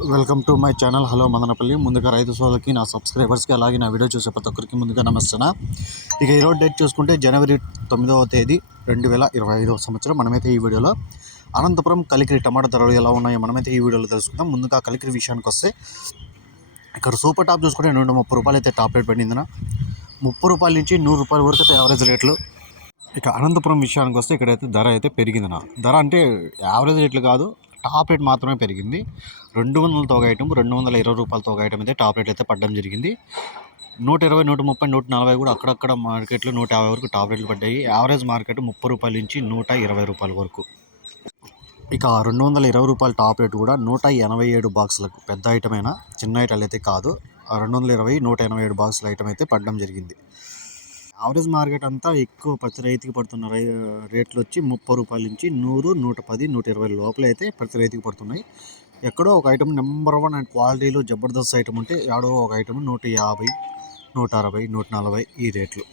Welcome to my channel. Hello Madanapalle. ముందుగా రైతు సోదరికి నా సబ్స్క్రైబర్స్కి అలాగే నా వీడియో చూసే ప్రతి ఒక్కరికి ముందుగా నమస్తే ఇక ఈరోజు డేట్ చూసుకుంటే జనవరి తొమ్మిదవ తేదీ రెండు వేల ఇరవై ఐదవ సంవత్సరం. మనమైతే ఈ వీడియోలో అనంతపురం కలికిరి టమాటా ధరలు ఎలా ఉన్నాయో మనమైతే ఈ వీడియోలో తెలుసుకుందాం. ముందుగా కలికిరి విషయానికి వస్తే ఇక్కడ సూపర్ టాప్ చూసుకుంటే నూట ముప్పై రూపాయలు అయితే టాప్ రేట్ పడిందిన ముప్పై రూపాయల నుంచి నూరు రూపాయల వరకు అయితే యావరేజ్ రేట్లు ఇక అనంతపురం విషయానికి వస్తే ఇక్కడైతే ధర అయితే పెరిగిందిన ధర అంటే యావరేజ్ రేట్లు కాదు టాప్ రేట్ మాత్రమే పెరిగింది. రెండు వందల తోగ ఐటమ్ రెండు వందల ఇరవై రూపాయల తోగ ఐటమ్ అయితే టాప్ రేట్ అయితే పడడం జరిగింది. నూట ఇరవై నూట ముప్పై నూట నలభై కూడా అక్కడక్కడ మార్కెట్లో నూట యాభై వరకు టాప్ రేట్లు పడ్డాయి. యావరేజ్ మార్కెట్ ముప్పై రూపాయల నుంచి నూట ఇరవై రూపాయల వరకు. ఇక రెండు వందల ఇరవై రూపాయల టాప్ రేట్ కూడా నూట ఎనభై ఏడు బాక్సులకు పెద్ద ఐటమైనా అయినా చిన్న ఐటమ్ అయితే కాదు. ఆ రెండు వందల ఇరవై నూట ఎనభై ఏడు బాక్సుల ఐటమ్ అయితే పడడం జరిగింది. యావరేజ్ మార్కెట్ అంతా ఎక్కువ ప్రతి రైతుకి పడుతున్న రై రేట్లు వచ్చి ముప్పై రూపాయల నుంచి నూరు నూట పది నూట ఇరవై లోపల అయితే ప్రతి రైతుకి పడుతున్నాయి. ఎక్కడో ఒక ఐటమ్ నెంబర్ వన్ అండ్ క్వాలిటీలో జబర్దస్త్ ఐటమ్ ఉంటే యాడో ఒక ఐటమ్ నూట యాభై నూట అరవై నూట నలభై ఈ రేట్లు.